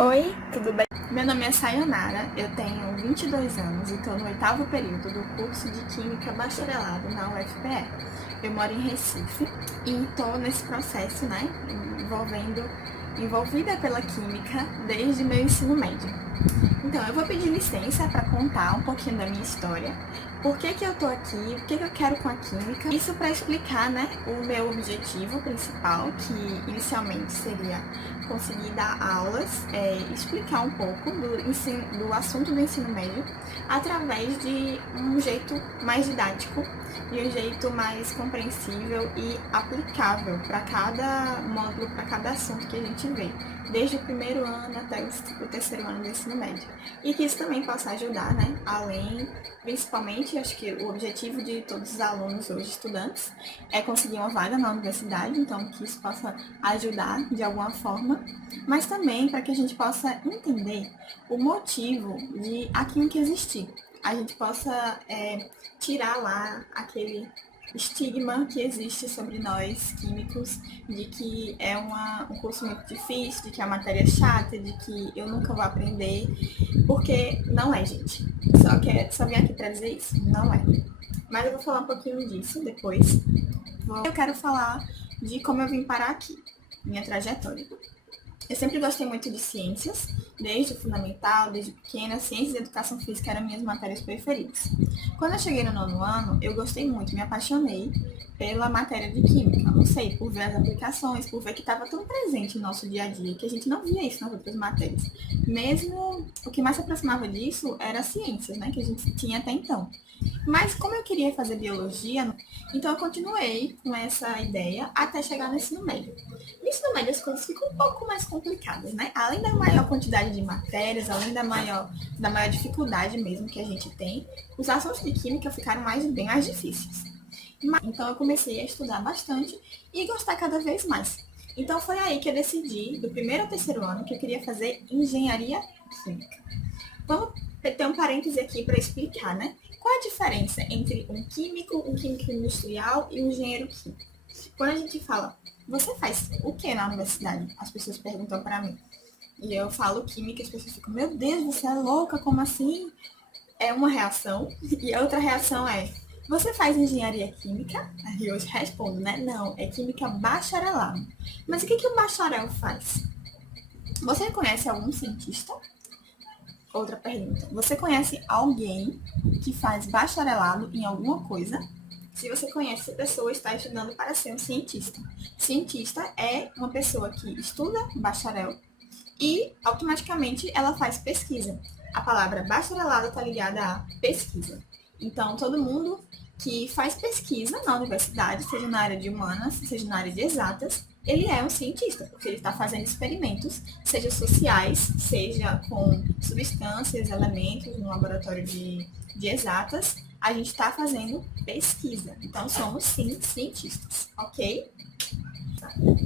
Oi, tudo bem? Meu nome é Sayonara, eu tenho 22 anos e estou no 8º período do curso de Química Bacharelado na UFPE. Eu moro em Recife e estou nesse processo, envolvida pela Química desde meu ensino médio. Então, eu vou pedir licença para contar um pouquinho da minha história, por que eu tô aqui, o que eu quero com a Química. Isso para explicar, o meu objetivo principal, que inicialmente seria conseguir dar aulas, explicar um pouco do assunto do ensino médio, através de um jeito mais didático e um jeito mais compreensível e aplicável para cada módulo, para cada assunto que a gente vê, desde o primeiro ano até o terceiro ano do ensino médio. E que isso também possa ajudar, além, principalmente, acho que o objetivo de todos os alunos hoje, estudantes, é conseguir uma vaga na universidade, então que isso possa ajudar de alguma forma, mas também para que a gente possa entender o motivo de a química existir. A gente possa tirar lá aquele estigma que existe sobre nós, químicos, de que é um curso muito difícil, de que a matéria é chata, de que eu nunca vou aprender, porque não é, gente. Só vim aqui para dizer isso, não é. Mas eu vou falar um pouquinho disso depois. Eu quero falar de como eu vim parar aqui, minha trajetória. Eu sempre gostei muito de ciências, desde o fundamental, desde pequena, ciências e educação física eram minhas matérias preferidas. Quando eu cheguei no 9º ano, eu gostei muito, me apaixonei pela matéria de química, não sei, por ver as aplicações, por ver que estava tão presente no nosso dia a dia, que a gente não via isso nas outras matérias. Mesmo o que mais se aproximava disso era ciências, que a gente tinha até então. Mas como eu queria fazer biologia, então eu continuei com essa ideia até chegar no ensino médio. No ensino médio as coisas ficam um pouco mais complicadas, Além da maior quantidade de matérias, além da maior dificuldade mesmo que a gente tem, os assuntos de química ficaram bem mais difíceis. Então eu comecei a estudar bastante e gostar cada vez mais. Então foi aí que eu decidi, do primeiro ao terceiro ano, que eu queria fazer engenharia química. Vamos ter um parêntese aqui para explicar, Qual a diferença entre um químico industrial e um engenheiro químico? Quando a gente fala, você faz o que na universidade? As pessoas perguntam para mim. E eu falo química, as pessoas ficam, meu Deus, você é louca, como assim? É uma reação. E a outra reação é, você faz engenharia química? Aí eu respondo, Não, é química bacharelado. Mas o que o bacharel faz? Você conhece algum cientista? Outra pergunta. Você conhece alguém que faz bacharelado em alguma coisa? Se você conhece essa pessoa, está estudando para ser um cientista. Cientista é uma pessoa que estuda bacharel e, automaticamente, ela faz pesquisa. A palavra bacharelado está ligada a pesquisa. Então, todo mundo que faz pesquisa na universidade, seja na área de humanas, seja na área de exatas, ele é um cientista, porque ele está fazendo experimentos, seja sociais, seja com substâncias, elementos, no laboratório de exatas, a gente está fazendo pesquisa. Então, somos, sim, cientistas, ok?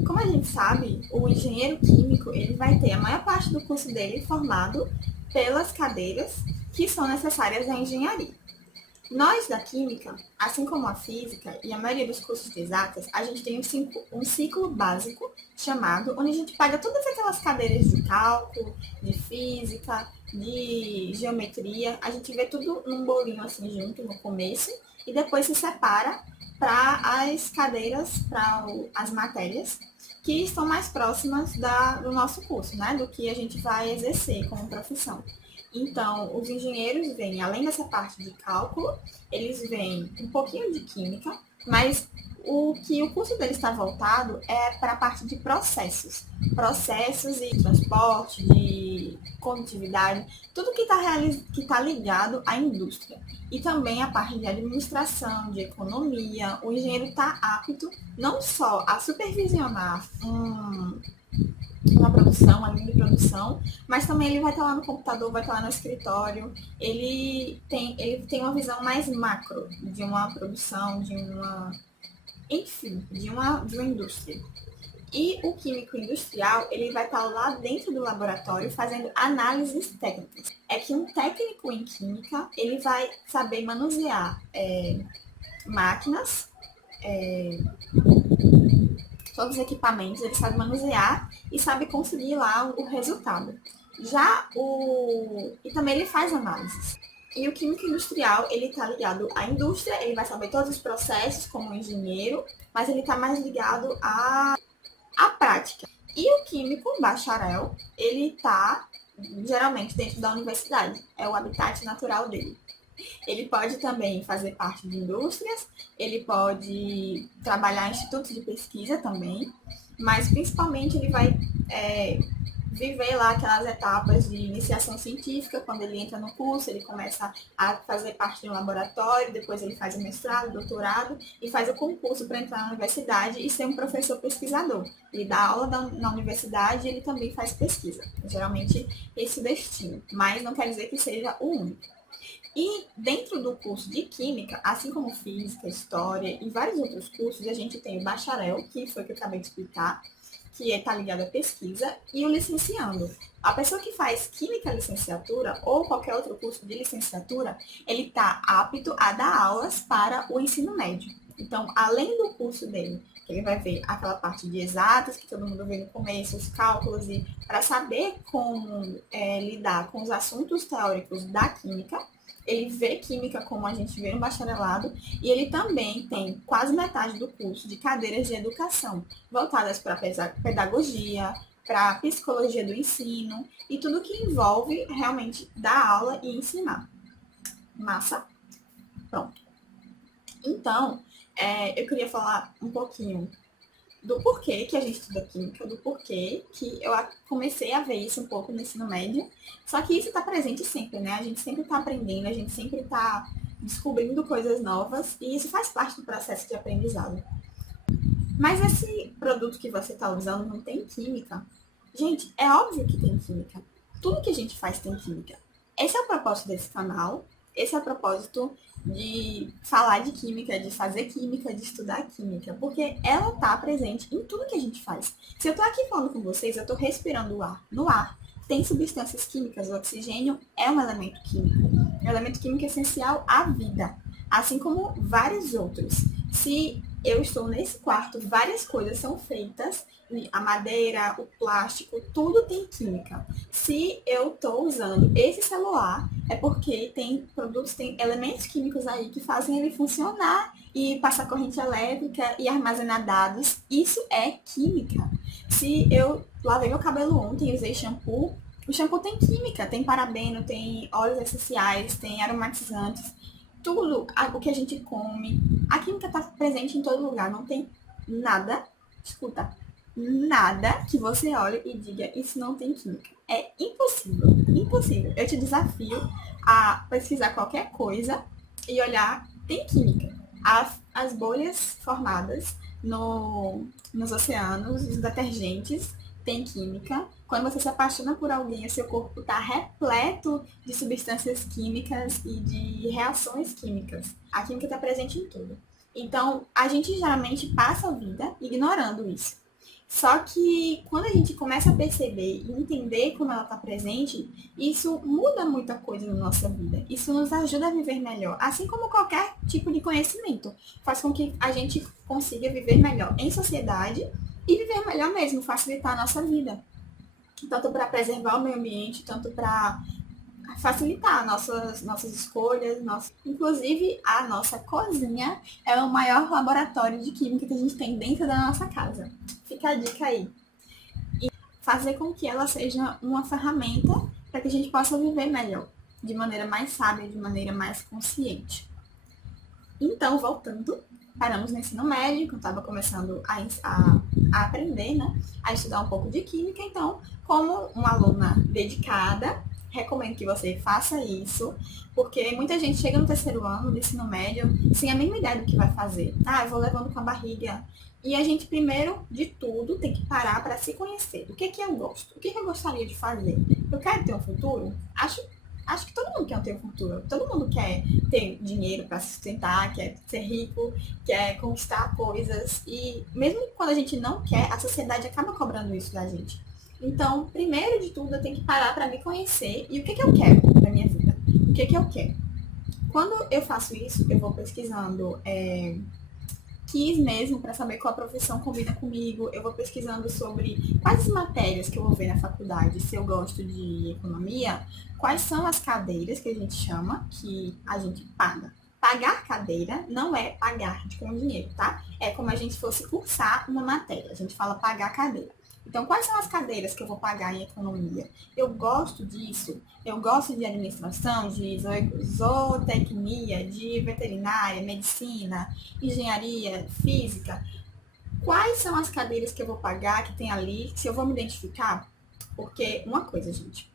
Como a gente sabe, o engenheiro químico, ele vai ter a maior parte do curso dele formado pelas cadeiras que são necessárias à engenharia. Nós, da química, assim como a física e a maioria dos cursos de exatas, a gente tem um ciclo básico chamado, onde a gente pega todas aquelas cadeiras de cálculo, de física, de geometria, a gente vê tudo num bolinho assim junto no começo e depois se separa para as cadeiras, para as matérias que estão mais próximas do nosso curso, do que a gente vai exercer como profissão. Então, os engenheiros vêm, além dessa parte de cálculo, eles vêm um pouquinho de química, mas o que o curso deles está voltado é para a parte de processos. Processos e transporte, de condutividade, tudo que está ligado à indústria. E também a parte de administração, de economia. O engenheiro está apto não só a supervisionar uma produção, uma linha de produção, mas também ele vai estar lá no computador, vai estar lá no escritório, ele tem uma visão mais macro de uma produção, de uma indústria. E o químico industrial, ele vai estar lá dentro do laboratório fazendo análises técnicas. É que um técnico em química, ele vai saber manusear máquinas, todos os equipamentos, ele sabe manusear e sabe conseguir lá o resultado. E também ele faz análises. E o químico industrial, ele está ligado à indústria, ele vai saber todos os processos como engenheiro, mas ele está mais ligado à prática. E o químico bacharel, ele está geralmente dentro da universidade, é o habitat natural dele. Ele pode também fazer parte de indústrias, ele pode trabalhar em institutos de pesquisa também, mas principalmente ele vai viver lá aquelas etapas de iniciação científica. Quando ele entra no curso, ele começa a fazer parte de um laboratório, depois ele faz o mestrado, doutorado e faz o concurso para entrar na universidade e ser um professor pesquisador. Ele dá aula na universidade e ele também faz pesquisa. Geralmente esse é o destino, mas não quer dizer que seja o único. E dentro do curso de Química, assim como Física, História e vários outros cursos, a gente tem o bacharel, que foi o que eu acabei de explicar, que está ligado à pesquisa, e o licenciando. A pessoa que faz Química Licenciatura ou qualquer outro curso de licenciatura, ele está apto a dar aulas para o ensino médio. Então, além do curso dele, que ele vai ver aquela parte de exatas, que todo mundo vê no começo, os cálculos, e para saber como lidar com os assuntos teóricos da química, ele vê química como a gente vê no bacharelado, e ele também tem quase metade do curso de cadeiras de educação, voltadas para pedagogia, para psicologia do ensino, e tudo que envolve realmente dar aula e ensinar. Massa? Pronto. Então, eu queria falar um pouquinho do porquê que a gente estuda química, do porquê que eu comecei a ver isso um pouco no ensino médio. Só que isso está presente sempre, né? A gente sempre está aprendendo, a gente sempre está descobrindo coisas novas e isso faz parte do processo de aprendizado. Mas esse produto que você está usando não tem química? Gente, é óbvio que tem química. Tudo que a gente faz tem química. Esse é o propósito desse canal, esse é o propósito de falar de química, de fazer química, de estudar química, porque ela está presente em tudo que a gente faz. Se eu estou aqui falando com vocês, eu estou respirando o ar. No ar tem substâncias químicas, o oxigênio é um elemento químico. É um elemento químico essencial à vida, assim como vários outros. Se eu estou nesse quarto, várias coisas são feitas, a madeira, o plástico, tudo tem química. Se eu estou usando esse celular, é porque tem produtos, tem elementos químicos aí que fazem ele funcionar e passar corrente elétrica e armazenar dados. Isso é química. Se eu lavei meu cabelo ontem e usei shampoo, o shampoo tem química, tem parabeno, tem óleos essenciais, tem aromatizantes. Tudo o que a gente come, a química está presente em todo lugar, não tem nada, escuta, nada que você olhe e diga isso não tem química. É impossível, impossível. Eu te desafio a pesquisar qualquer coisa e olhar, tem química. As bolhas formadas nos oceanos, os detergentes, tem química. Quando você se apaixona por alguém, o seu corpo está repleto de substâncias químicas e de reações químicas. A química está presente em tudo. Então, a gente geralmente passa a vida ignorando isso. Só que quando a gente começa a perceber e entender como ela está presente, isso muda muita coisa na nossa vida. Isso nos ajuda a viver melhor, assim como qualquer tipo de conhecimento. Faz com que a gente consiga viver melhor em sociedade e viver melhor mesmo, facilitar a nossa vida. Tanto para preservar o meio ambiente, tanto para facilitar nossas escolhas. Inclusive, a nossa cozinha é o maior laboratório de química que a gente tem dentro da nossa casa. Fica a dica aí. E fazer com que ela seja uma ferramenta para que a gente possa viver melhor, de maneira mais sábia, de maneira mais consciente. Então, voltando, paramos no ensino médio, que eu estava começando a aprender, né? A estudar um pouco de química. Então, como uma aluna dedicada, recomendo que você faça isso, porque muita gente chega no terceiro ano do ensino médio sem a mínima ideia do que vai fazer. Eu vou levando com a barriga. E a gente, primeiro de tudo, tem que parar para se conhecer. O que eu gosto? O que eu gostaria de fazer? Eu quero ter um futuro? Acho que todo mundo quer ter um futuro. Todo mundo quer ter dinheiro para se sustentar, quer ser rico, quer conquistar coisas. E mesmo quando a gente não quer, a sociedade acaba cobrando isso da gente. Então, primeiro de tudo, eu tenho que parar para me conhecer e o que eu quero para minha vida. O que eu quero? Quando eu faço isso, eu vou pesquisando pesquiso mesmo para saber qual a profissão combina comigo. Eu vou pesquisando sobre quais as matérias que eu vou ver na faculdade. Se eu gosto de economia, quais são as cadeiras que a gente chama, que a gente paga. Pagar cadeira não é pagar com dinheiro, tá? É como a gente fosse cursar uma matéria. A gente fala pagar cadeira. Então, quais são as cadeiras que eu vou pagar em economia? Eu gosto disso, eu gosto de administração, de zootecnia, de veterinária, medicina, engenharia, física. Quais são as cadeiras que eu vou pagar, que tem ali, se eu vou me identificar? Porque, uma coisa, gente,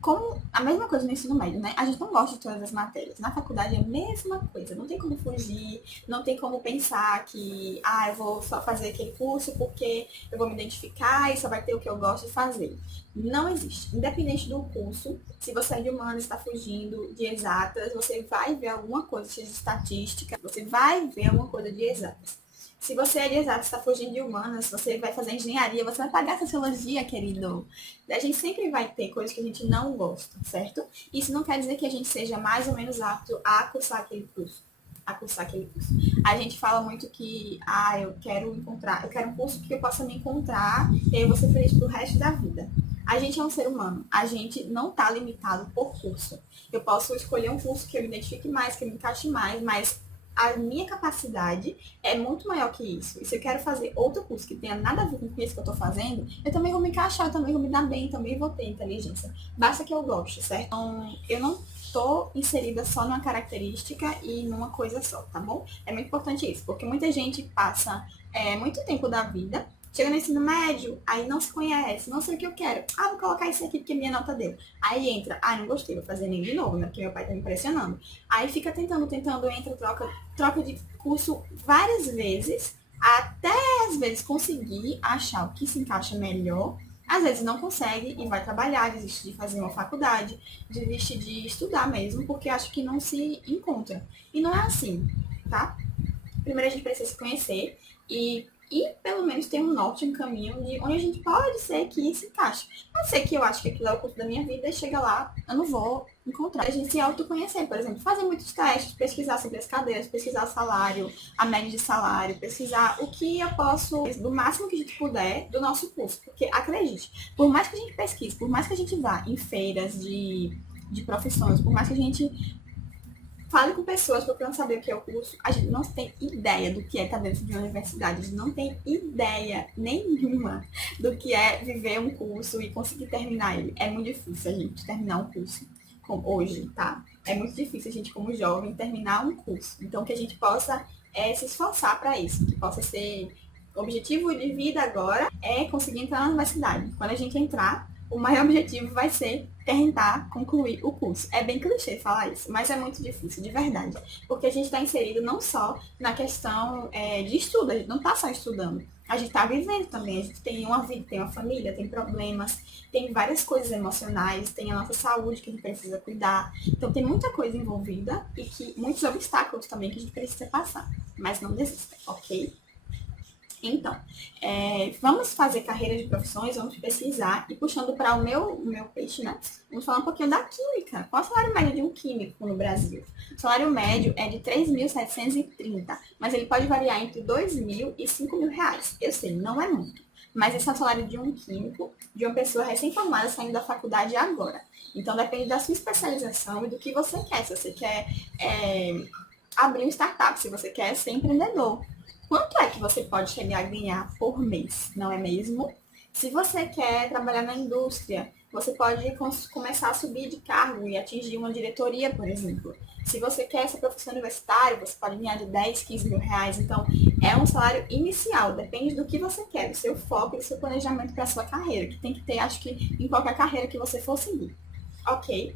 como a mesma coisa no ensino médio, né? A gente não gosta de todas as matérias. Na faculdade é a mesma coisa. Não tem como fugir, não tem como pensar que, eu vou só fazer aquele curso porque eu vou me identificar e só vai ter o que eu gosto de fazer. Não existe. Independente do curso, se você é de humanas e está fugindo de exatas, você vai ver alguma coisa de estatística, você vai ver alguma coisa de exatas. Se você é de exatas, está fugindo de humanas, você vai fazer engenharia, você vai pagar sociologia, querido. A gente sempre vai ter coisas que a gente não gosta, certo? Isso não quer dizer que a gente seja mais ou menos apto a cursar aquele curso. A gente fala muito que, eu quero um curso que eu possa me encontrar e eu vou ser feliz pro resto da vida. A gente é um ser humano, a gente não está limitado por curso. Eu posso escolher um curso que eu me identifique mais, que eu me encaixe mais, mas a minha capacidade é muito maior que isso. E se eu quero fazer outro curso que tenha nada a ver com isso que eu estou fazendo, eu também vou me encaixar, eu também vou me dar bem, também vou ter inteligência. Basta que eu goste, certo? Então, eu não estou inserida só numa característica e numa coisa só, tá bom? É muito importante isso, porque muita gente passa muito tempo da vida, chega no ensino médio, aí não se conhece, não sei o que eu quero. Vou colocar isso aqui porque minha nota deu. Aí entra, não gostei, vou fazer nem de novo, né? Porque meu pai tá me pressionando. Aí fica tentando, entra, troca de curso várias vezes, até às vezes conseguir achar o que se encaixa melhor. Às vezes não consegue e vai trabalhar, desiste de fazer uma faculdade, desiste de estudar mesmo, porque acha que não se encontra. E não é assim, tá? Primeiro a gente precisa se conhecer e pelo menos ter um norte, um caminho de onde a gente pode ser que se encaixe. Pode ser que eu acho que aquilo é o curso da minha vida e chega lá, eu não vou encontrar. A gente se autoconhecer, por exemplo, fazer muitos testes, pesquisar sobre as cadeiras, pesquisar salário, a média de salário, pesquisar o que eu posso, do máximo que a gente puder, do nosso curso. Porque, acredite, por mais que a gente pesquise, por mais que a gente vá em feiras de profissões, por mais que a gente fale com pessoas procurando saber o que é o curso, a gente não tem ideia do que é estar dentro de uma universidade, a gente não tem ideia nenhuma do que é viver um curso e conseguir terminar ele. É muito difícil a gente terminar um curso hoje, tá? É muito difícil a gente, como jovem, terminar um curso. Então, que a gente possa se esforçar para isso, que possa ser objetivo de vida agora é conseguir entrar na universidade. Quando a gente entrar, o maior objetivo vai ser tentar concluir o curso. É bem clichê falar isso, mas é muito difícil, de verdade. Porque a gente está inserido não só na questão de estudo, a gente não está só estudando. A gente está vivendo também, a gente tem uma vida, tem uma família, tem problemas, tem várias coisas emocionais, tem a nossa saúde que a gente precisa cuidar. Então tem muita coisa envolvida e muitos obstáculos também que a gente precisa passar. Mas não desista, ok? Então, vamos fazer carreira de profissões, vamos pesquisar e puxando para o meu peixe, né? Vamos falar um pouquinho da química. Qual é o salário médio de um químico no Brasil? O salário médio é de 3.730, mas ele pode variar entre 2.000 e 5.000 reais. Eu sei, não é muito. Mas esse é o salário de um químico, de uma pessoa recém-formada saindo da faculdade agora. Então, depende da sua especialização e do que você quer. Se você quer abrir um startup, se você quer ser empreendedor. Quanto é que você pode chegar a ganhar por mês, não é mesmo? Se você quer trabalhar na indústria, você pode começar a subir de cargo e atingir uma diretoria, por exemplo. Se você quer ser professor universitário, você pode ganhar de 10, 15 mil reais. Então, é um salário inicial, depende do que você quer, do seu foco e do seu planejamento para a sua carreira, que tem que ter, acho que, em qualquer carreira que você for seguir. Ok?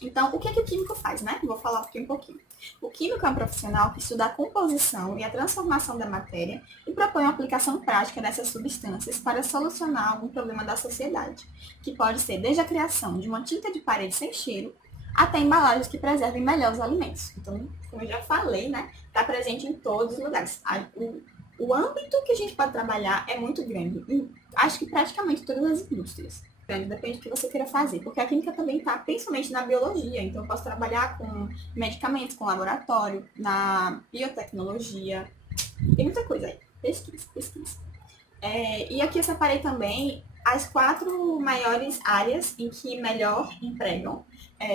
Então, o que o químico faz, né? Vou falar aqui um pouquinho. O químico é um profissional que estuda a composição e a transformação da matéria e propõe uma aplicação prática dessas substâncias para solucionar algum problema da sociedade, que pode ser desde a criação de uma tinta de parede sem cheiro até embalagens que preservem melhor os alimentos. Então, como eu já falei, né? Está presente em todos os lugares. O âmbito que a gente pode trabalhar é muito grande. Acho que praticamente todas as indústrias. Depende do que você queira fazer, porque a química também está principalmente na biologia, então eu posso trabalhar com medicamentos, com laboratório, na biotecnologia, tem muita coisa aí, pesquisa. E aqui eu separei também as 4 maiores áreas em que melhor empregam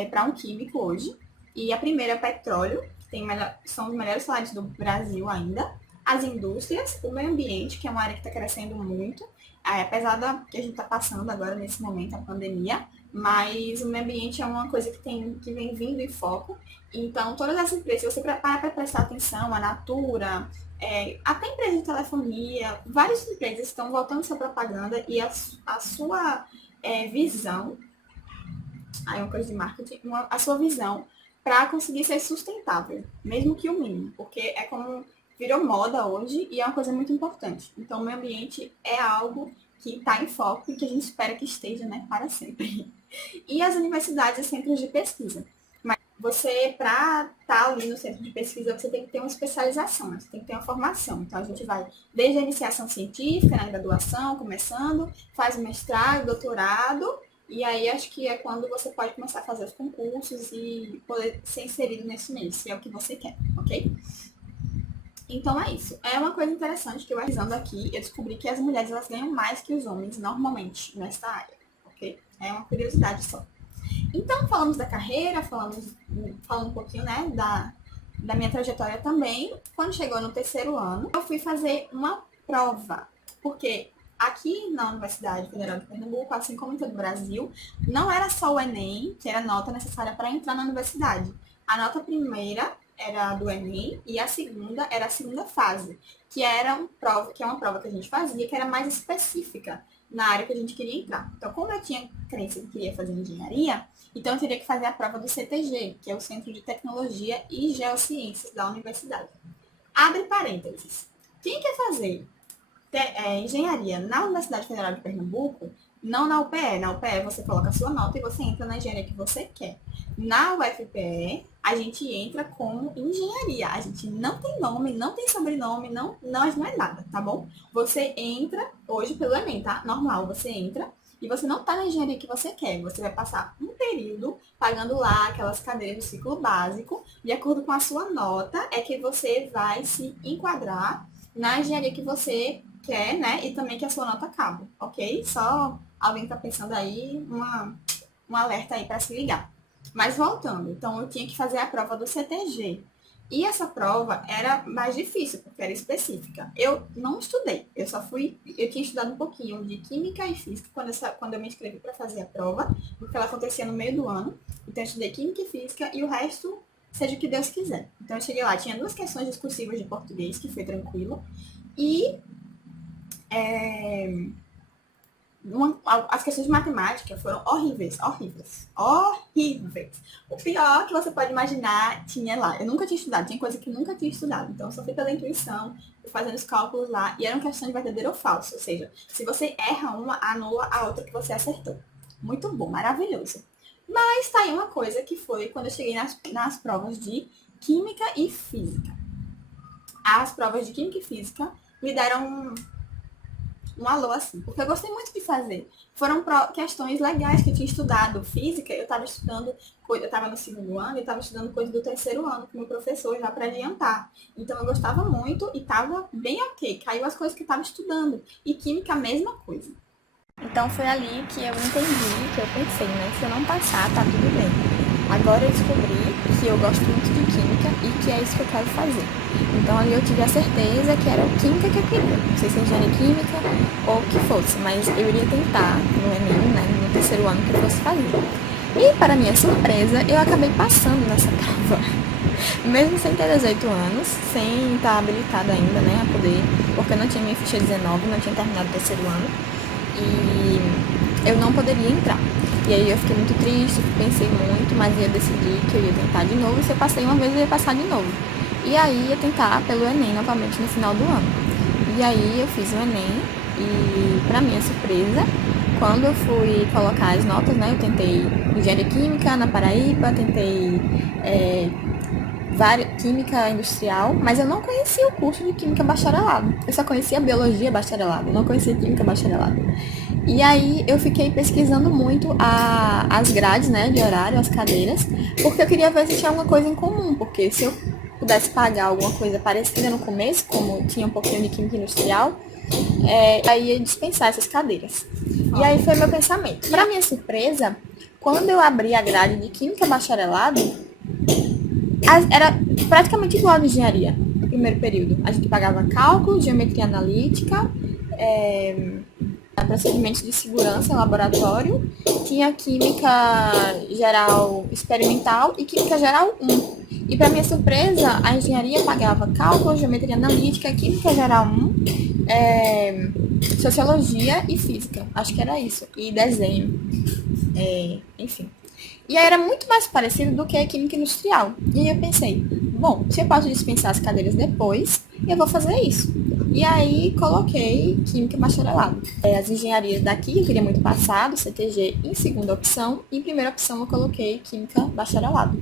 para um químico hoje, e a primeira é petróleo, que são os melhores salários do Brasil ainda, as indústrias, o meio ambiente, que é uma área que está crescendo muito, apesar da que a gente está passando agora nesse momento, a pandemia, mas o meio ambiente é uma coisa que vem vindo em foco. Então, todas essas empresas, se você para prestar atenção, a Natura, até empresas de telefonia, várias empresas estão voltando sua propaganda e a sua visão, aí é uma coisa de marketing, a sua visão para conseguir ser sustentável, mesmo que o mínimo, porque é como virou moda hoje e é uma coisa muito importante. Então, o meio ambiente é algo que está em foco e que a gente espera que esteja, né, para sempre. E as universidades e centros de pesquisa. Mas você, para estar ali no centro de pesquisa, você tem que ter uma especialização, você tem que ter uma formação. Então, a gente vai desde a iniciação científica, na graduação, começando, faz mestrado, doutorado, e aí acho que é quando você pode começar a fazer os concursos e poder ser inserido nesse meio, se é o que você quer, ok? Então é isso. É uma coisa interessante que eu analisando aqui, eu descobri que as mulheres elas ganham mais que os homens normalmente nessa área, ok? É uma curiosidade só. Então falamos da carreira, falando um pouquinho, né, da minha trajetória também. Quando chegou no 3º ano, eu fui fazer uma prova, porque aqui na Universidade Federal de Pernambuco, assim como em todo o Brasil, não era só o Enem, que era a nota necessária para entrar na universidade. A nota primeira era do Enem e a segunda era a segunda fase, que é uma prova que a gente fazia, que era mais específica na área que a gente queria entrar. Então, como eu tinha crença que queria fazer engenharia, então eu teria que fazer a prova do CTG, que é o Centro de Tecnologia e Geociências da Universidade. Abre parênteses. Quem quer fazer engenharia na Universidade Federal de Pernambuco, não na UPE. Na UPE você coloca a sua nota e você entra na engenharia que você quer. Na UFPE, a gente entra como engenharia. A gente não tem nome, não tem sobrenome, não é nada, tá bom? Você entra hoje pelo Enem, tá? Normal, você entra e você não tá na engenharia que você quer. Você vai passar um período pagando lá aquelas cadeiras do ciclo básico. De acordo com a sua nota, é que você vai se enquadrar na engenharia que você quer, né? E também que a sua nota cabe, ok? Só alguém tá pensando aí, um alerta aí para se ligar. Mas voltando, então eu tinha que fazer a prova do CTG. E essa prova era mais difícil, porque era específica. Eu não estudei, eu tinha estudado um pouquinho de Química e Física quando eu me inscrevi para fazer a prova, porque ela acontecia no meio do ano. Então eu estudei Química e Física e o resto, seja o que Deus quiser. Então eu cheguei lá, tinha 2 questões discursivas de português, que foi tranquilo, e as questões de matemática foram horríveis. O pior que você pode imaginar tinha lá. Eu nunca tinha estudado, tinha coisa que eu nunca tinha estudado. Então, eu só fui pela intuição, fui fazendo os cálculos lá, e eram questões de verdadeiro ou falso. Ou seja, se você erra uma, anula a outra que você acertou. Muito bom, maravilhoso. Mas tá aí uma coisa que foi quando eu cheguei nas provas de Química e Física. As provas de Química e Física me deram um alô, assim, porque eu gostei muito de fazer. Foram questões legais que eu tinha estudado. Física, eu estava estudando, eu estava no 2º ano e estava estudando coisa do 3º ano com o meu professor já para adiantar. Então eu gostava muito e estava bem ok. Caiu as coisas que eu estava estudando. E Química, a mesma coisa. Então foi ali que eu entendi, que eu pensei, né? Se eu não passar, tá tudo bem. Agora eu descobri que eu gosto muito de Química e que é isso que eu quero fazer. Então ali eu tive a certeza que era o Química que eu queria. Não sei se é engenharia química ou o que fosse, mas eu iria tentar no Enem, né, no 3º ano que eu fosse fazer. E para minha surpresa, eu acabei passando nessa prova. Mesmo sem ter 18 anos, sem estar habilitada ainda, né, a poder, porque eu não tinha minha ficha 19, não tinha terminado o 3º ano. E eu não poderia entrar. E aí eu fiquei muito triste, pensei muito, mas eu decidi que eu ia tentar de novo. E se eu passei uma vez, eu ia passar de novo. E aí ia tentar pelo Enem novamente no final do ano. E aí eu fiz o Enem e, pra minha surpresa, quando eu fui colocar as notas, né, eu tentei engenharia química na Paraíba, tentei química industrial, mas eu não conhecia o curso de química bacharelado. Eu só conhecia biologia bacharelado, não conhecia química bacharelado. E aí eu fiquei pesquisando muito as grades, né, de horário, as cadeiras, porque eu queria ver se tinha alguma coisa em comum, porque se eu pudesse pagar alguma coisa parecida no começo, como tinha um pouquinho de química industrial, aí ia dispensar essas cadeiras. E aí foi meu pensamento. Para minha surpresa, quando eu abri a grade de química bacharelado, era praticamente igual a de engenharia, no primeiro período. A gente pagava cálculo, geometria analítica, procedimentos de segurança, laboratório, tinha química geral experimental e química geral 1. E para minha surpresa, a engenharia pagava cálculo, geometria analítica, química geral 1, sociologia e física. Acho que era isso. E desenho. Enfim. E aí era muito mais parecido do que a química industrial. E aí eu pensei, bom, se eu posso dispensar as cadeiras depois, eu vou fazer isso. E aí coloquei química bacharelado. As engenharias daqui eu queria muito passar, do CTG em segunda opção, e em primeira opção eu coloquei química bacharelado.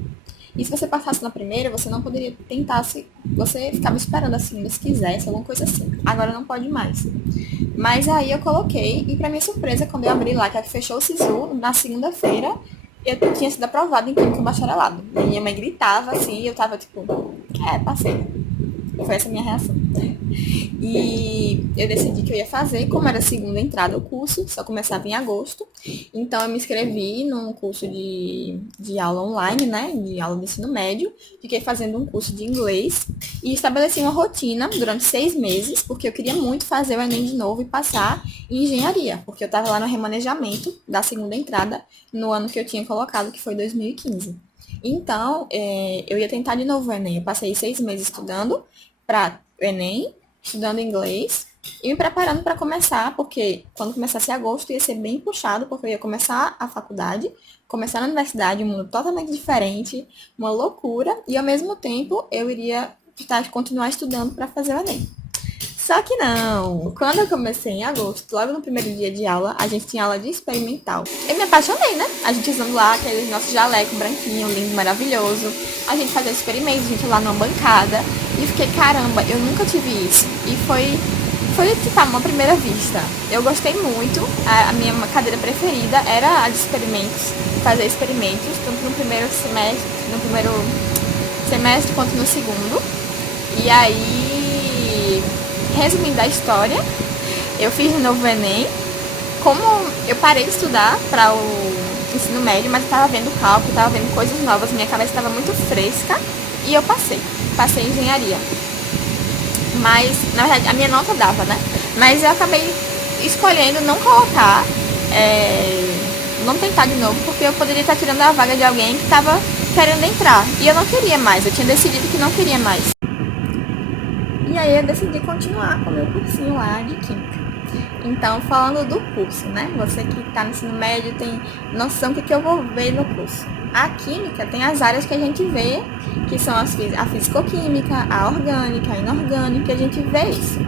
E se você passasse na primeira, você não poderia tentar se. Você ficava esperando a segunda se quisesse, alguma coisa assim. Agora não pode mais. Mas aí eu coloquei, e pra minha surpresa, quando eu abri lá, que fechou o SISU, na segunda-feira, eu tinha sido aprovada em química bacharelado. E minha mãe gritava assim, e eu tava tipo, passei. Foi essa a minha reação. E eu decidi que eu ia fazer, como era a segunda entrada ao curso, só começava em agosto. Então eu me inscrevi num curso de aula online, né? De aula de ensino médio. Fiquei fazendo um curso de inglês e estabeleci uma rotina durante 6 meses, porque eu queria muito fazer o Enem de novo e passar em engenharia, porque eu estava lá no remanejamento da segunda entrada no ano que eu tinha colocado, que foi 2015. Então, eu ia tentar de novo o Enem. Eu passei 6 meses estudando para o Enem, estudando inglês e me preparando para começar, porque quando começasse agosto ia ser bem puxado, porque eu ia começar a faculdade, começar na universidade, um mundo totalmente diferente, uma loucura, e ao mesmo tempo eu iria continuar estudando para fazer o Enem. Só que não, quando eu comecei em agosto, logo no primeiro dia de aula, a gente tinha aula de experimental. Eu me apaixonei, né? A gente usando lá aquele nosso jaleco branquinho, lindo, maravilhoso. A gente fazia experimentos, a gente lá numa bancada. E fiquei, caramba, eu nunca tive isso. E foi tipo, uma primeira vista. Eu gostei muito. A minha cadeira preferida era a de experimentos. Fazer experimentos, tanto no primeiro semestre quanto no segundo. E aí, resumindo a história, eu fiz de novo o Enem. Como eu parei de estudar para o ensino médio, mas eu estava vendo cálculo, estava vendo coisas novas, minha cabeça estava muito fresca e eu passei em engenharia. Mas, na verdade, a minha nota dava, né? Mas eu acabei escolhendo não colocar, não tentar de novo, porque eu poderia estar tirando a vaga de alguém que estava querendo entrar. E eu não queria mais, eu tinha decidido que não queria mais. E aí eu decidi continuar com o meu cursinho lá de química. Então, falando do curso, né? Você que está no ensino médio tem noção do que eu vou ver no curso. A química tem as áreas que a gente vê, que são a fisicoquímica, a orgânica, a inorgânica, a gente vê isso.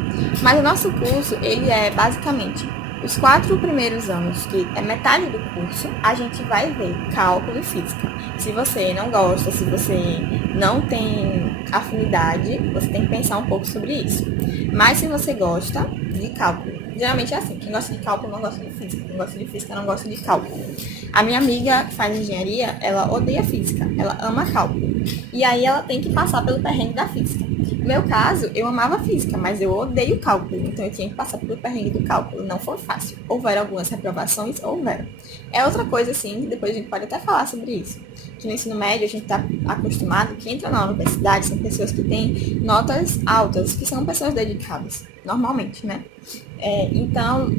Mas o nosso curso, ele é basicamente os 4 primeiros anos, que é metade do curso, a gente vai ver cálculo e física. Se você não gosta, se você não tem afinidade, você tem que pensar um pouco sobre isso. Mas se você gosta de cálculo, geralmente é assim, quem gosta de cálculo não gosta de física, quem gosta de física não gosta de cálculo. A minha amiga que faz engenharia, ela odeia física, ela ama cálculo. E aí ela tem que passar pelo perrengue da física. No meu caso, eu amava física, mas eu odeio cálculo, então eu tinha que passar pelo perrengue do cálculo. Não foi fácil. Houveram algumas reprovações, houveram. É outra coisa, assim, que depois a gente pode até falar sobre isso. Que no ensino médio a gente está acostumado que entra na universidade são pessoas que têm notas altas, que são pessoas dedicadas, normalmente, né? Então,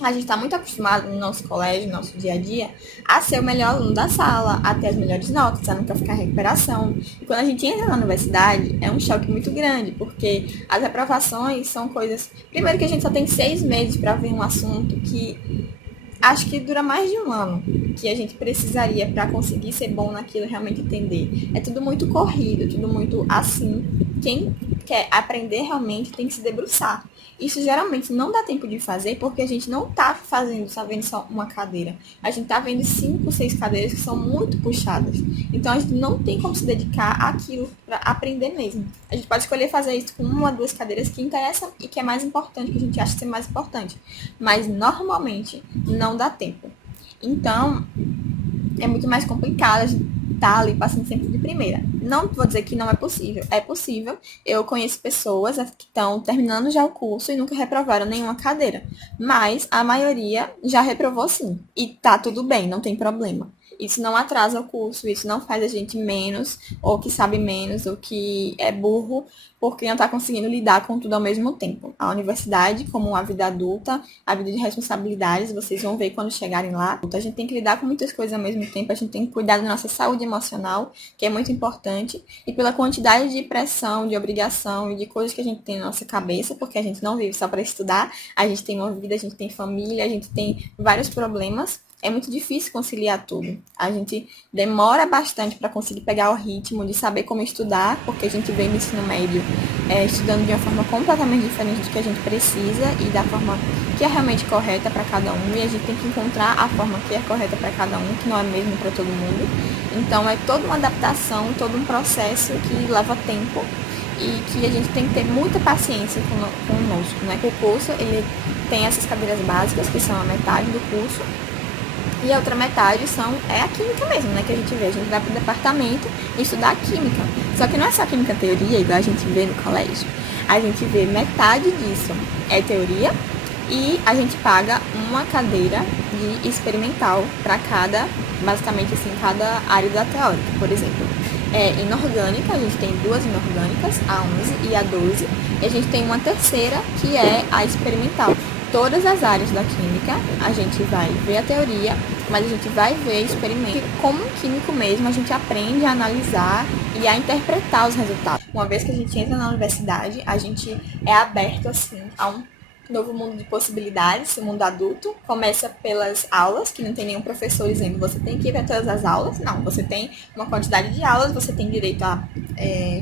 a gente está muito acostumado no nosso colégio, no nosso dia a dia, a ser o melhor aluno da sala, a ter as melhores notas, a nunca ficar em recuperação. E quando a gente entra na universidade, é um choque muito grande, porque as reprovações são coisas... Primeiro que a gente só tem 6 meses para ver um assunto que acho que dura mais de um ano, que a gente precisaria para conseguir ser bom naquilo, realmente entender. É tudo muito corrido, tudo muito assim. Quem quer aprender realmente, tem que se debruçar. Isso geralmente não dá tempo de fazer porque a gente não tá vendo só uma cadeira. A gente tá vendo 5, 6 cadeiras que são muito puxadas. Então a gente não tem como se dedicar àquilo para aprender mesmo. A gente pode escolher fazer isso com 1 ou 2 cadeiras que interessam e que é mais importante, que a gente acha ser mais importante. Mas normalmente não dá tempo. Então, é muito mais complicado a gente estar ali passando sempre de primeira. Não vou dizer que não é possível. É possível. Eu conheço pessoas que estão terminando já o curso e nunca reprovaram nenhuma cadeira. Mas a maioria já reprovou sim. E tá tudo bem, não tem problema. Isso não atrasa o curso, isso não faz a gente menos, ou que sabe menos, ou que é burro, porque não está conseguindo lidar com tudo ao mesmo tempo. A universidade, como a vida adulta, a vida de responsabilidades, vocês vão ver quando chegarem lá. A gente tem que lidar com muitas coisas ao mesmo tempo, a gente tem que cuidar da nossa saúde emocional, que é muito importante, e pela quantidade de pressão, de obrigação e de coisas que a gente tem na nossa cabeça, porque a gente não vive só para estudar, a gente tem uma vida, a gente tem família, a gente tem vários problemas. É muito difícil conciliar tudo. A gente demora bastante para conseguir pegar o ritmo de saber como estudar, porque a gente vem no ensino médio estudando de uma forma completamente diferente do que a gente precisa e da forma que é realmente correta para cada um. E a gente tem que encontrar a forma que é correta para cada um, que não é mesmo para todo mundo. Então é toda uma adaptação, todo um processo que leva tempo e que a gente tem que ter muita paciência conosco, né? O curso ele tem essas cadeiras básicas, que são a metade do curso. E a outra metade é a química mesmo, né? Que a gente vê. A gente vai pro departamento estudar química. Só que não é só química teoria, igual a gente vê no colégio. A gente vê metade disso é teoria e a gente paga uma cadeira de experimental para basicamente assim, cada área da teórica, por exemplo. Inorgânica, a gente tem 2 inorgânicas, a 11 e a 12. E a gente tem uma terceira, que é a experimental. Todas as áreas da química, a gente vai ver a teoria, mas a gente vai ver experimento. E como químico mesmo, a gente aprende a analisar e a interpretar os resultados. Uma vez que a gente entra na universidade, a gente é aberto assim a um novo mundo de possibilidades, o mundo adulto. Começa pelas aulas, que não tem nenhum professor dizendo você tem que ir para todas as aulas. Não, você tem uma quantidade de aulas, você tem direito a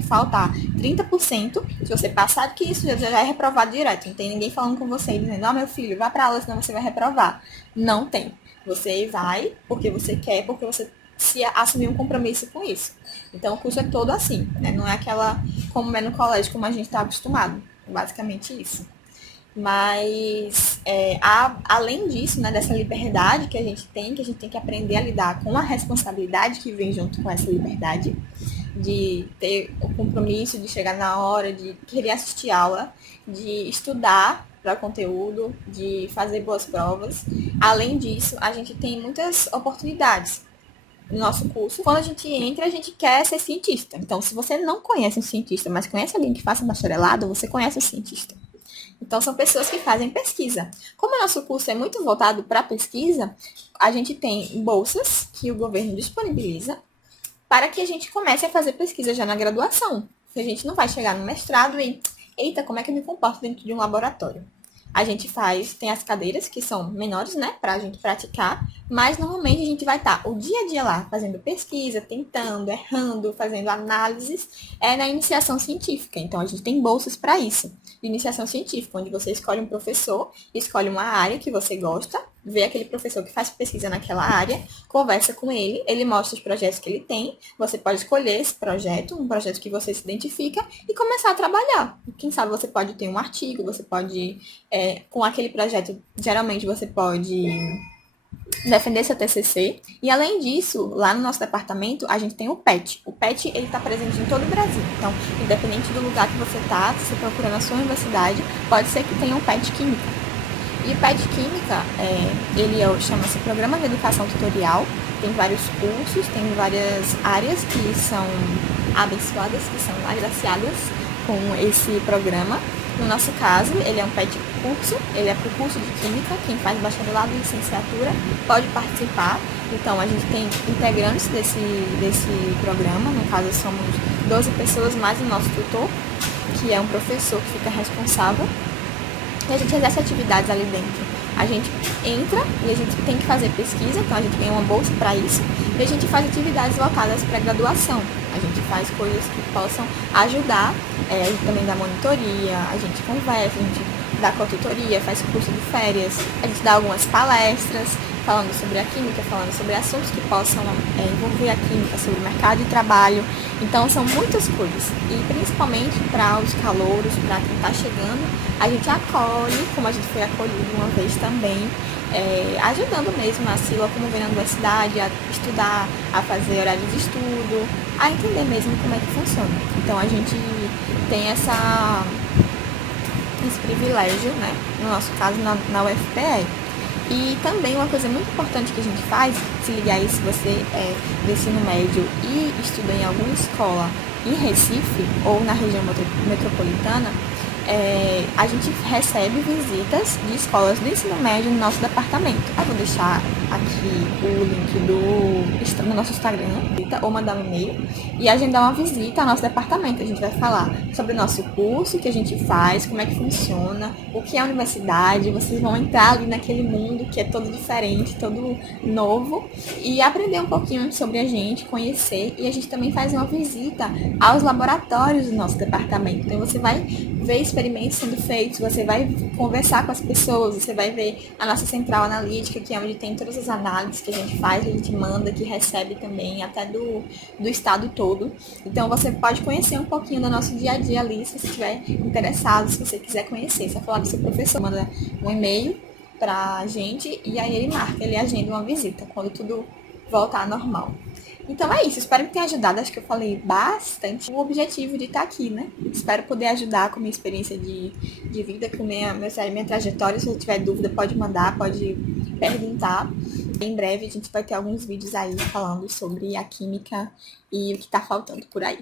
faltar 30%. Se você passar do que isso, já é reprovado direto. Não tem ninguém falando com você dizendo, meu filho, vá para aula, senão você vai reprovar. Não tem. Você vai porque você quer, porque você se assumir um compromisso com isso. Então, o curso é todo assim, né? Não é aquela como é no colégio, como a gente está acostumado. Basicamente isso. Mas, além disso, né, dessa liberdade que a gente tem que aprender a lidar com a responsabilidade que vem junto com essa liberdade, de ter o compromisso de chegar na hora, de querer assistir aula, de estudar para conteúdo, de fazer boas provas. Além disso, a gente tem muitas oportunidades no nosso curso. Quando a gente entra, a gente quer ser cientista. Então, se você não conhece um cientista, mas conhece alguém que faça bacharelado, você conhece o cientista. Então, são pessoas que fazem pesquisa. Como o nosso curso é muito voltado para pesquisa, a gente tem bolsas que o governo disponibiliza para que a gente comece a fazer pesquisa já na graduação. Porque a gente não vai chegar no mestrado e, eita, como é que eu me comporto dentro de um laboratório? A gente tem as cadeiras que são menores, né, para a gente praticar, mas normalmente a gente vai estar o dia a dia lá, fazendo pesquisa, tentando, errando, fazendo análises, na iniciação científica. Então, a gente tem bolsas para isso, de iniciação científica, onde você escolhe um professor, escolhe uma área que você gosta, vê aquele professor que faz pesquisa naquela área, conversa com ele, ele mostra os projetos que ele tem, você pode escolher esse projeto, um projeto que você se identifica e começar a trabalhar. Quem sabe você pode ter um artigo, você pode, com aquele projeto, geralmente você pode defender seu TCC. E além disso, lá no nosso departamento, a gente tem o PET. O PET, ele está presente em todo o Brasil. Então, independente do lugar que você está, se você procura na sua universidade, pode ser que tenha um PET Química. E o PET Química, ele chama-se Programa de Educação Tutorial, tem vários cursos, tem várias áreas que são abençoadas, que são agraciadas com esse programa. No nosso caso, ele é um PET curso, ele é para o curso de Química, quem faz bacharelado e licenciatura pode participar. Então, a gente tem integrantes desse programa, no caso somos 12 pessoas mais o nosso tutor, que é um professor que fica responsável. E a gente exerce atividades ali dentro. A gente entra e a gente tem que fazer pesquisa, então a gente ganha uma bolsa para isso, e a gente faz atividades voltadas para a graduação. A gente faz coisas que possam ajudar, a gente também dá monitoria, a gente conversa, a gente dá consultoria, faz curso de férias, a gente dá algumas palestras falando sobre a química, falando sobre assuntos que possam envolver a química, sobre o mercado de trabalho. Então são muitas coisas, e principalmente para os calouros, para quem está chegando, a gente acolhe, como a gente foi acolhido uma vez também, ajudando mesmo a se locomover na universidade, a estudar, a fazer horários de estudo, a entender mesmo como é que funciona. Então a gente tem esse privilégio, né? No nosso caso, na UFPE. E também uma coisa muito importante que a gente faz, se ligar aí se você é do ensino médio e estuda em alguma escola em Recife ou na região metropolitana, a gente recebe visitas de escolas do ensino médio no nosso departamento. Eu vou deixar aqui o link no nosso Instagram, ou mandar um e-mail e agendar uma visita ao nosso departamento. A gente vai falar sobre o nosso curso, o que a gente faz, como é que funciona, o que é a universidade. Vocês vão entrar ali naquele mundo que é todo diferente, todo novo, e aprender um pouquinho sobre a gente, conhecer. E a gente também faz uma visita aos laboratórios do nosso departamento. Então você vai ver experimentos sendo feitos, você vai conversar com as pessoas, você vai ver a nossa central analítica, que é onde tem todas as análises que a gente faz, que a gente manda, que recebe também, até do estado todo. Então você pode conhecer um pouquinho do nosso dia a dia ali, se você estiver interessado, se você quiser conhecer. Você vai falar com o seu professor, manda um e-mail pra gente, e aí ele agenda uma visita, quando tudo voltar ao normal. Então é isso, espero que tenha ajudado, acho que eu falei bastante o objetivo de estar aqui, né? Espero poder ajudar com minha experiência de vida, com minha trajetória. Se você tiver dúvida, pode mandar, pode perguntar. Em breve a gente vai ter alguns vídeos aí falando sobre a química e o que tá faltando por aí.